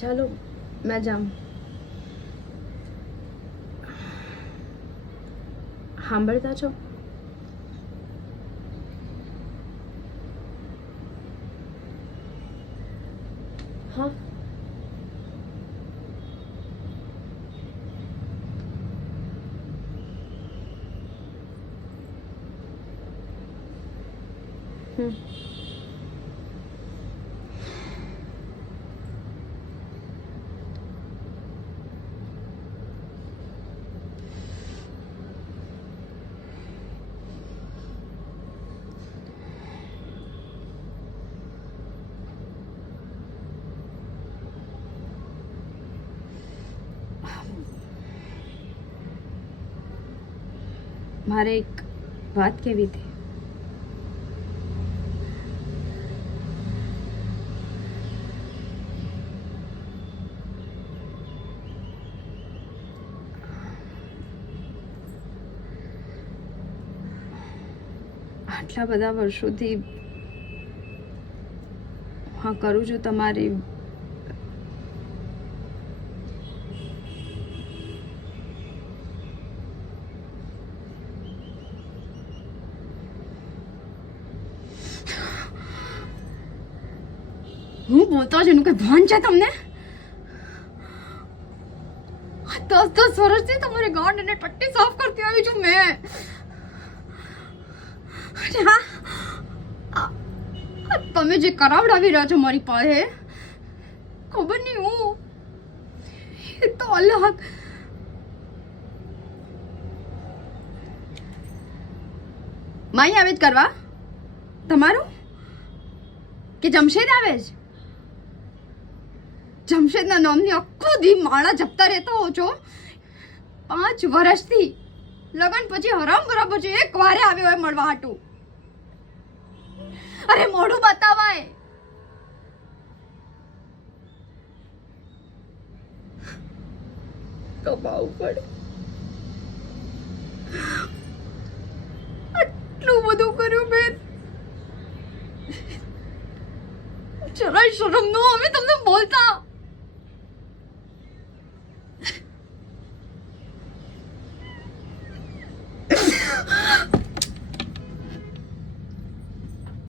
ચાલો मैं જાઉં. સાંભળતા છો? હા મારે એક વાત કહેવી હતી. આટલા બધા વર્ષોથી હા કરું છું તમારી હું બોલતો જ એનું કઈ ભાન છે તમને? 10 વર્ષથી તમારી ગાંડ અને પટ્ટી સાફ કરતી આવી છું મેં. અરે હા તમે જે કરાવડાવી રહ્યા છો મારી પાસે ખબર નહીં હું એ તો અલગ. માઈ આવે જ કરવા તમારું કે જમશેદ આવે જ? જમશેદના નામની આખો દી માળા જપતા રહેતા હો છો. 5 વર્ષથી લગન પછી હરામ બરાબર છે એક વારે આવ્યો હોય મળવા હાટું. અરે મોઢું બતાવાય. કમાવું પડે. આટલું બધું કર્યું બેન, જરાય શરમ ન આવે તમને બોલતા.